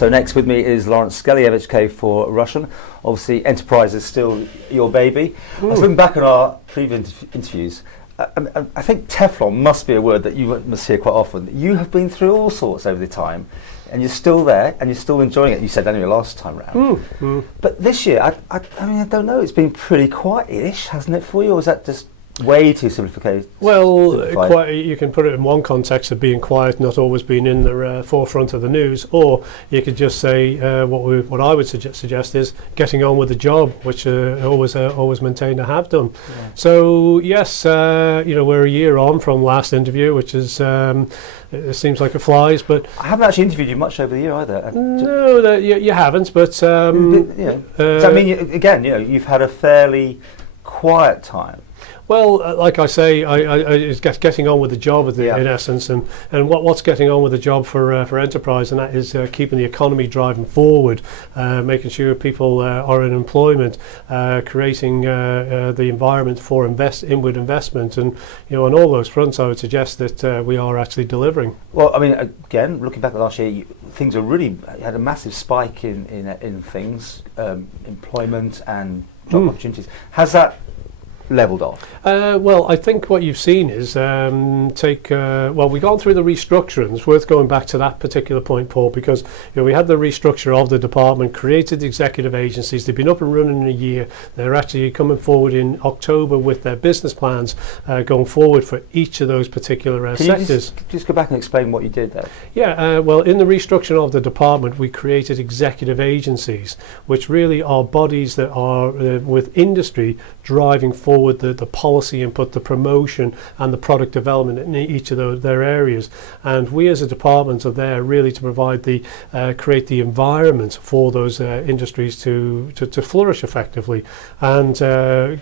So next with me is Laurence Skelly MHK for Rushen. Obviously, enterprise is still your baby. I was looking back at our previous interviews. I think Teflon must be a word that you must hear quite often. You have been through all sorts over the time, and you're still there, and you're still enjoying it. You said anyway last time round. But this year, I mean, I don't know. It's been pretty quiet-ish, hasn't it, for you? Or is that just way too simplified? Well, you can put it in one context of being quiet, not always being in the forefront of the news, or you could just say what I would suggest is getting on with the job, which always maintain to have done. Yeah. So yes, we're a year on from last interview, which is it seems like it flies, but I haven't actually interviewed you much over the year either. No, you haven't. But does that mean you've had a fairly quiet time? Well, like I say, it's getting on with the job in essence, and what's getting on with the job for enterprise, and that is keeping the economy driving forward, making sure people are in employment, creating the environment for inward investment, and on all those fronts, I would suggest that we are actually delivering. Well, I mean, again, looking back at last year, things are really had a massive spike in things, employment and job opportunities. Has that levelled off? Well, I think what you've seen is we've gone through the restructuring. It's worth going back to that particular point, Paul, because we had the restructure of the department, created executive agencies. They've been up and running in a year. They're actually coming forward in October with their business plans going forward for each of those particular sectors. Can you just go back and explain what you did there? Yeah, well, in the restructuring of the department, we created executive agencies, which really are bodies that are with industry driving forward the policy input, the promotion and the product development in each of their areas. And we as a department are there really to provide create the environment for those industries to flourish effectively. And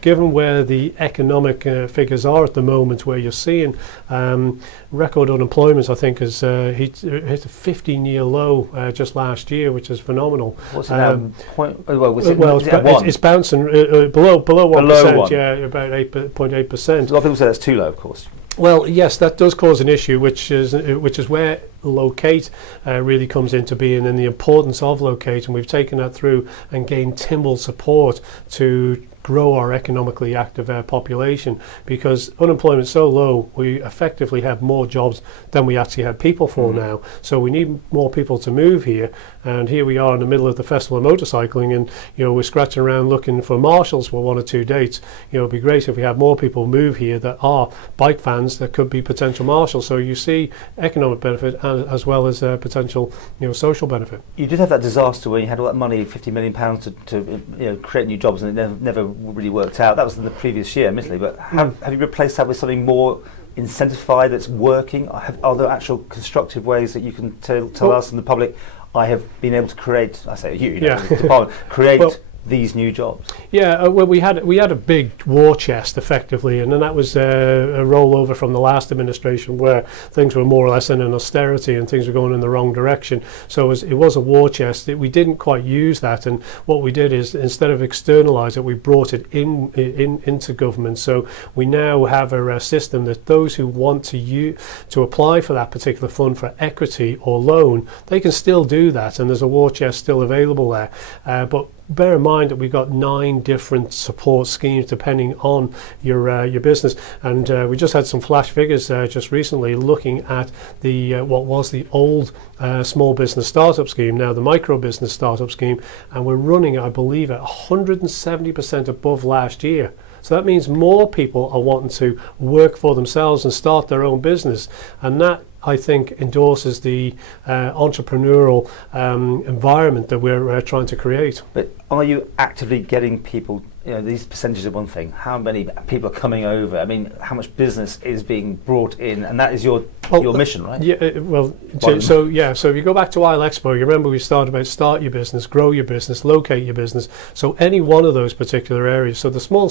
given where the economic figures are at the moment, where you're seeing record unemployment, I think has hit a 15-year low just last year, which is phenomenal. What's it now? It's bouncing below 1%, yeah, about 8.8%. A lot of people say that's too low, of course. Well, yes, that does cause an issue, which is where locate really comes into being, and the importance of locate. And we've taken that through and gained Timble support to grow our economically active population, because unemployment is so low, we effectively have more jobs than we actually have people for now. So we need more people to move here, and here we are in the middle of the festival of motorcycling, and we're scratching around looking for marshals for 1 or 2 dates. It'd be great if we had more people move here that are bike fans that could be potential marshals. So you see economic benefit as well as potential social benefit. You did have that disaster where you had all that money, £50 million to create new jobs, and it never really worked out. That was in the previous year, admittedly, but have you replaced that with something more incentivified that's working? Are there actual constructive ways that you can tell us and the public, I have been able to create, I say you, the department, create these new jobs? Yeah, well, we had a big war chest effectively, and then that was a rollover from the last administration where things were more or less in an austerity and things were going in the wrong direction. So it was a war chest. We didn't quite use that, and what we did is, instead of externalise it, we brought it into government. So we now have a system that those who want to apply for that particular fund for equity or loan, they can still do that, and there's a war chest still available there. But bear in mind that we've got 9 different support schemes depending on your business, and we just had some flash figures just recently looking at the what was the old small business startup scheme, now the micro business startup scheme, and we're running, I believe, at 170% above last year. So that means more people are wanting to work for themselves and start their own business, and that, I think, endorses the entrepreneurial environment that we're trying to create. But are you actively getting people, these percentages are one thing, how many people are coming over? I mean, how much business is being brought in? And that is your mission, right? Yeah, so if you go back to IL Expo, you remember we started about start your business, grow your business, locate your business. So any one of those particular areas. So the small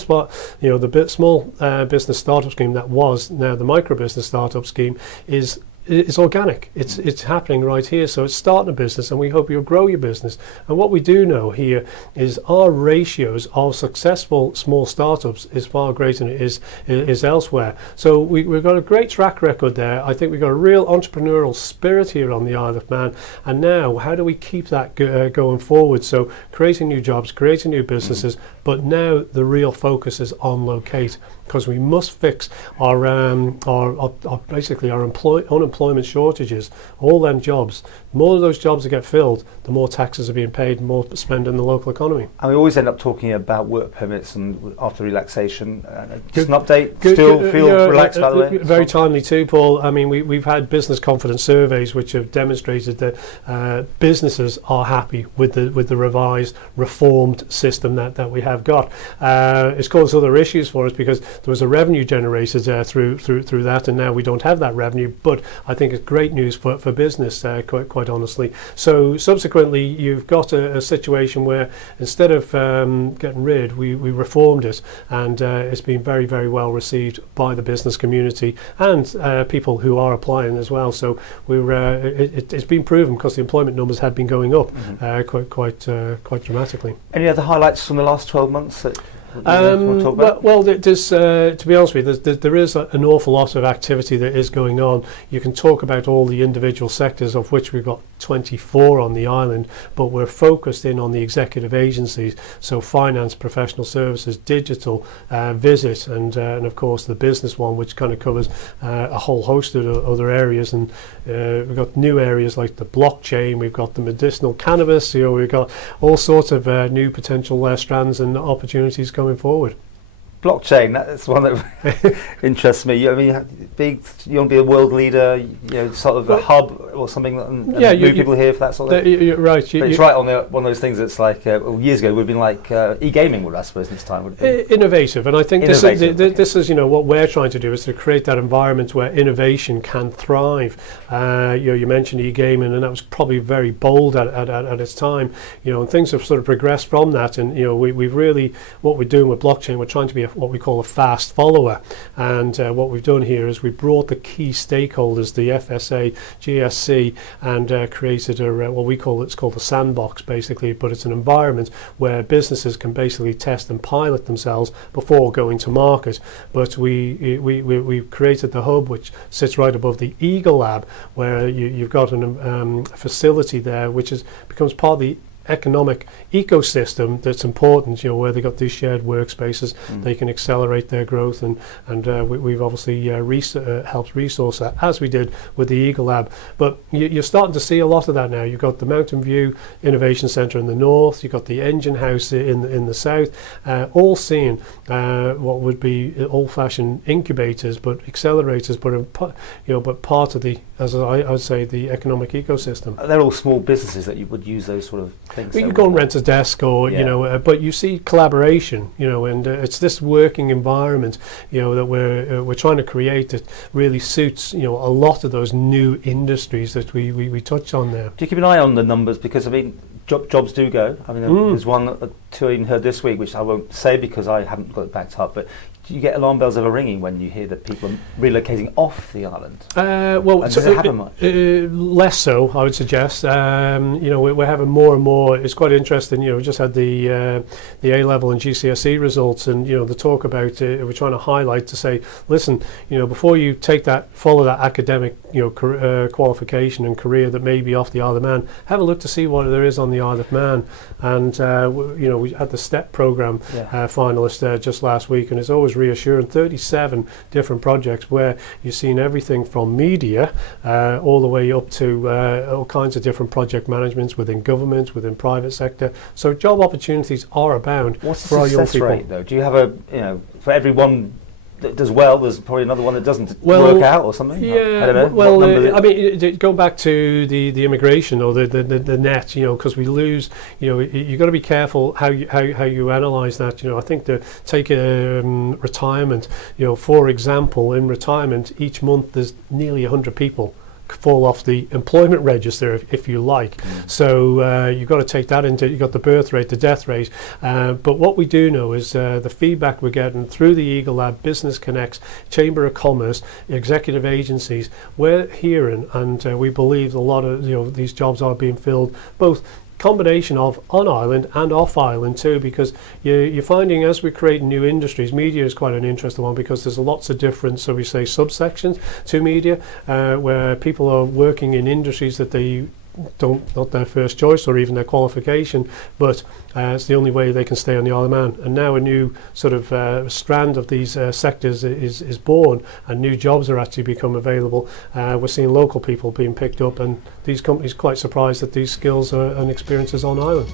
business startup scheme, that was now the micro business startup scheme, is it's organic. It's happening right here. So it's starting a business, and we hope you'll grow your business. And what we do know here is our ratios of successful small startups is far greater than it is elsewhere. So we've got a great track record there. I think we've got a real entrepreneurial spirit here on the Isle of Man. And now, how do we keep that going forward? So creating new jobs, creating new businesses, but now the real focus is on locate, because we must fix our basically our unemployment shortages. All them jobs, the more of those jobs that get filled, the more taxes are being paid, more spend in the local economy. And we always end up talking about work permits and after relaxation. Just an update. Still feel relaxed by the way. Very timely too, Paul. I mean, we've had business confidence surveys which have demonstrated that businesses are happy with the revised, reformed system that we have got. It's caused other issues for us because there was a revenue generated through that, and now we don't have that revenue. But I think it's great news for business, quite honestly. So subsequently, you've got a situation where instead of getting rid, we reformed it, and it's been very, very well received by the business community and people who are applying as well. So it's been proven because the employment numbers have been going up quite dramatically. Any other highlights from the last 12 months that you want to talk about? Well, there's, to be honest with you, there is an awful lot of activity that is going on. You can talk about all the individual sectors, of which we've got 24 on the island, but we're focused in on the executive agencies, so finance, professional services, digital, visit, and of course the business one, which kind of covers a whole host of other areas. And we've got new areas like the blockchain, we've got the medicinal cannabis, we've got all sorts of new potential strands and opportunities going forward. Blockchain, that's one that interests me. I mean, you want to be a world leader, sort of a hub or something, and move people here for that sort of thing. You're right. It's right on one of those things that's like, years ago, we've been like e-gaming would, I suppose, this time. Would it be? Innovative, and I think this is what we're trying to do, is to create that environment where innovation can thrive. You mentioned e-gaming, and that was probably very bold at its time, and things have sort of progressed from that, and we've really, what we're doing with blockchain, we're trying to be what we call a fast follower, and what we've done here is we brought the key stakeholders, the FSA, GSC, and created what we call, it's called a sandbox basically, but it's an environment where businesses can basically test and pilot themselves before going to market. But we've created the hub, which sits right above the Eagle Lab, where you've got a facility there which becomes part of the economic ecosystem that's important, where they got these shared workspaces, they can accelerate their growth, and we've obviously helped resource that, as we did with the Eagle Lab. But you're starting to see a lot of that now. You've got the Mountain View Innovation Centre in the north, you've got the Engine House in the south, all seeing what would be old-fashioned incubators, but accelerators, but part of the, as I would say, the economic ecosystem. They're all small businesses that you would use those sort of things. You go and rent a desk, or but you see collaboration, and it's this working environment, that we're trying to create that really suits, a lot of those new industries that we touch on there. Do you keep an eye on the numbers? Because I mean, jobs do go. I mean, there's one two I even heard this week, which I won't say because I haven't got it backed up, but do you get alarm bells ever ringing when you hear that people are relocating off the island? Does it happen much? Less so, I would suggest. We're having more and more. It's quite interesting. We just had the A-level and GCSE results, and the talk about we're trying to highlight to say, listen, before you follow that academic qualification and career that may be off the Isle of Man, have a look to see what there is on the Isle of Man. And we had the STEP program finalist just last week, and it's always reassuring. 37 different projects where you've seen everything from media all the way up to all kinds of different project managements within government, within private sector. So job opportunities are abound. What's for the our young success people. rate though? Do you have for every one that does well, there's probably another one that doesn't work out or something? Yeah, I don't know. well, I mean, go back to the immigration or the net, because we lose, you've got to be careful how you analyse that. I think to take retirement, for example, in retirement, each month there's nearly 100 people fall off the employment register, if you like. So you've got to take that into, you've got the birth rate, the death rate, but what we do know is the feedback we're getting through the Eagle Lab, Business Connects, Chamber of Commerce, executive agencies, we're hearing, and we believe a lot of these jobs are being filled, both combination of on island and off island too, because you're finding as we create new industries, media is quite an interesting one, because there's lots of different, so we say, subsections to media, where people are working in industries that they not their first choice or even their qualification, but it's the only way they can stay on the Isle of Man. And now a new sort of strand of these sectors is born, and new jobs are actually become available. We're seeing local people being picked up, and these companies quite surprised that these skills and experiences on island.